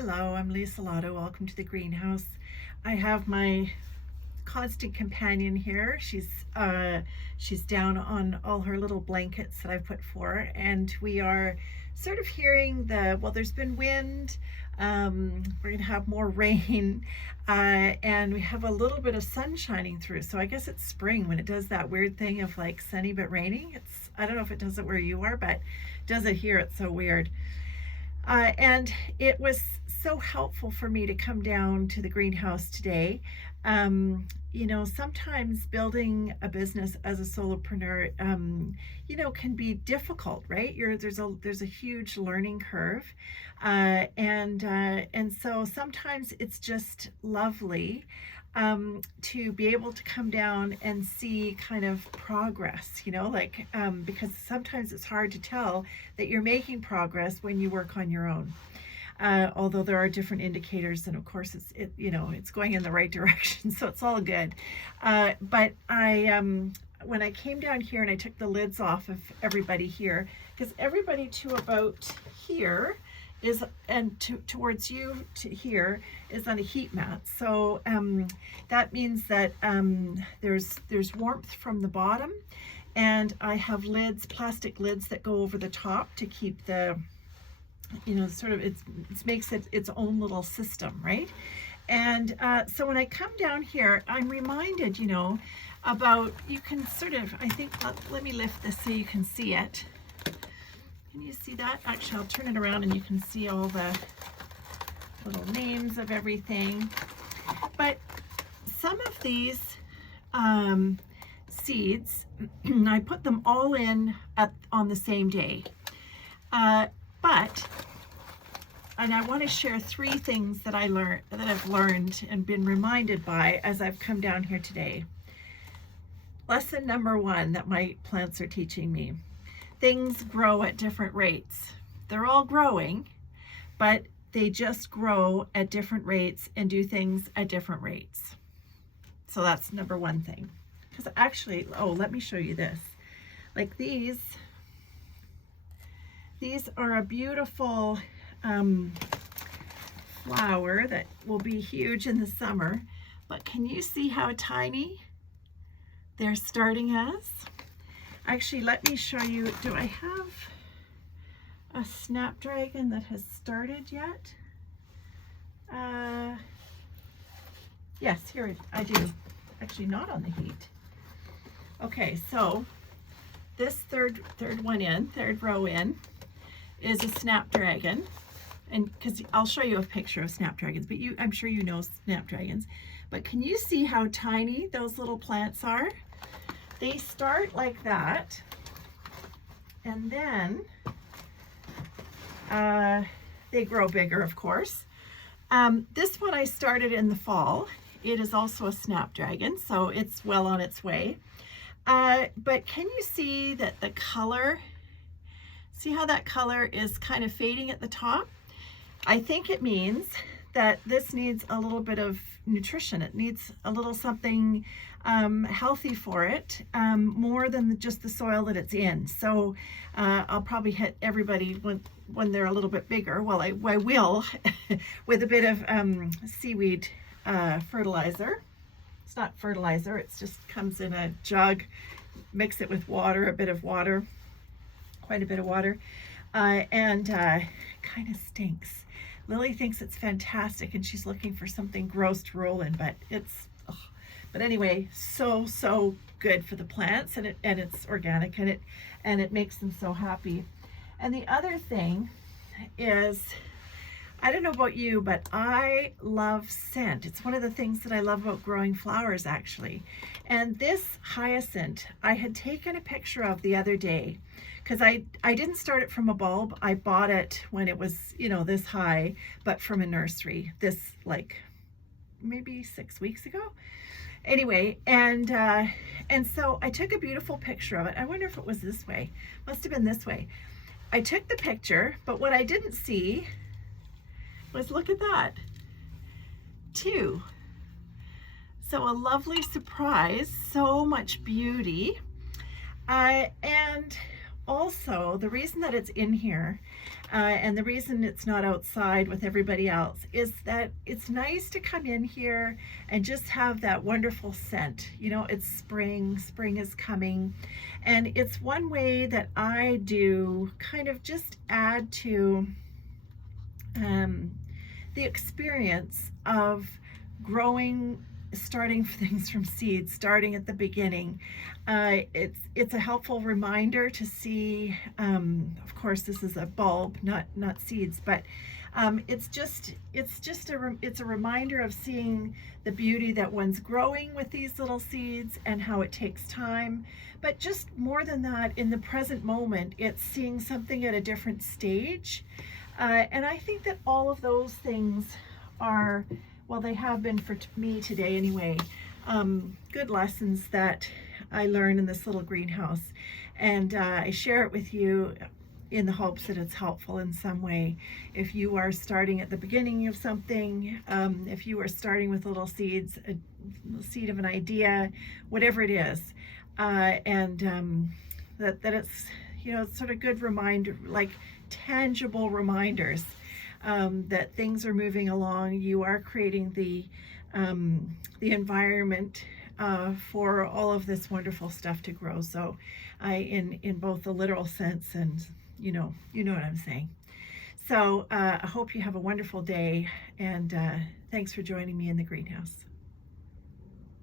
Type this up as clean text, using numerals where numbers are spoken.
Hello, I'm Lise-Lotte. Welcome to the greenhouse. I have my constant companion here. She's down on all her little blankets that I've put for her, and we are sort of hearing there's been wind. We're gonna have more rain, and we have a little bit of sun shining through. So I guess it's spring when it does that weird thing of like sunny but raining. I don't know if it does it where you are, but it does it here. It's so weird. And it was so helpful for me to come down to the greenhouse today. Sometimes building a business as a solopreneur, can be difficult, right? There's a huge learning curve, and so sometimes it's just lovely to be able to come down and see kind of progress, because sometimes it's hard to tell that you're making progress when you work on your own. Although there are different indicators, and of course it's going in the right direction, so it's all good. But when I came down here and I took the lids off of everybody here, because everybody to about here is, and towards you to here is on a heat mat. So that means that there's warmth from the bottom, and I have plastic lids that go over the top to keep the it makes it its own little system, right? And so when I come down here, I'm reminded, about, you can sort of, I think, let me lift this so you can see it. Can you see that? Actually, I'll turn it around and you can see all the little names of everything. But some of these seeds, I put them all in on the same day. And I want to share 3 things that I've learned and been reminded by as I've come down here today. Lesson number 1 that my plants are teaching me: things grow at different rates. They're all growing, but they just grow at different rates and do things at different rates. So that's number 1 thing. Because actually, let me show you this. Like these are a beautiful flower that will be huge in the summer, but can you see how tiny they're starting as? Actually, let me show you. Do I have a snapdragon that has started yet? Yes, here I do. Actually, not on the heat. Okay, so this third row in is a snapdragon, and because I'll show you a picture of snapdragons, but I'm sure you know snapdragons. But can you see how tiny those little plants are? They start like that, and then they grow bigger, of course. This one I started in the fall. It is also a snapdragon, so it's well on its way. But can you see that the color, see how that color is kind of fading at the top? I think it means that this needs a little bit of nutrition. It needs a little something healthy for it, more than just the soil that it's in. So I'll probably hit everybody when they're a little bit bigger. Well, I will with a bit of seaweed fertilizer. It's not fertilizer, it just comes in a jug. Mix it with water, a bit of water, quite a bit of water, and kind of stinks. Lily thinks it's fantastic, and she's looking for something gross to roll in, but but anyway, so good for the plants, and it's organic, and it makes them so happy. And the other thing is, I don't know about you, but I love scent. It's one of the things that I love about growing flowers, actually. And this hyacinth, I had taken a picture of the other day, because I didn't start it from a bulb. I bought it when it was, this high, but from a nursery, this like maybe 6 weeks ago. Anyway, and so I took a beautiful picture of it. I wonder if it was this way. Must have been this way. I took the picture, but what I didn't see was, look at that, 2. So a lovely surprise, so much beauty. And also, the reason that it's in here and the reason it's not outside with everybody else is that it's nice to come in here and just have that wonderful scent. You know, it's spring, spring is coming, and it's one way that I do kind of just add to the experience of growing, starting things from seeds, starting at the beginning. It's a helpful reminder to see, of course this is a bulb, not seeds, but it's a reminder of seeing the beauty that one's growing with these little seeds and how it takes time. But just more than that, in the present moment, it's seeing something at a different stage. And I think that all of those things are, well, they have been for me today anyway, good lessons that I learn in this little greenhouse. And I share it with you in the hopes that it's helpful in some way. If you are starting at the beginning of something, if you are starting with little seeds, a seed of an idea, whatever it is, and that it's, you know, sort of good reminder, like tangible reminders that things are moving along. You are creating the environment for all of this wonderful stuff to grow. So in both the literal sense and you know what I'm saying. So I hope you have a wonderful day, and thanks for joining me in the greenhouse.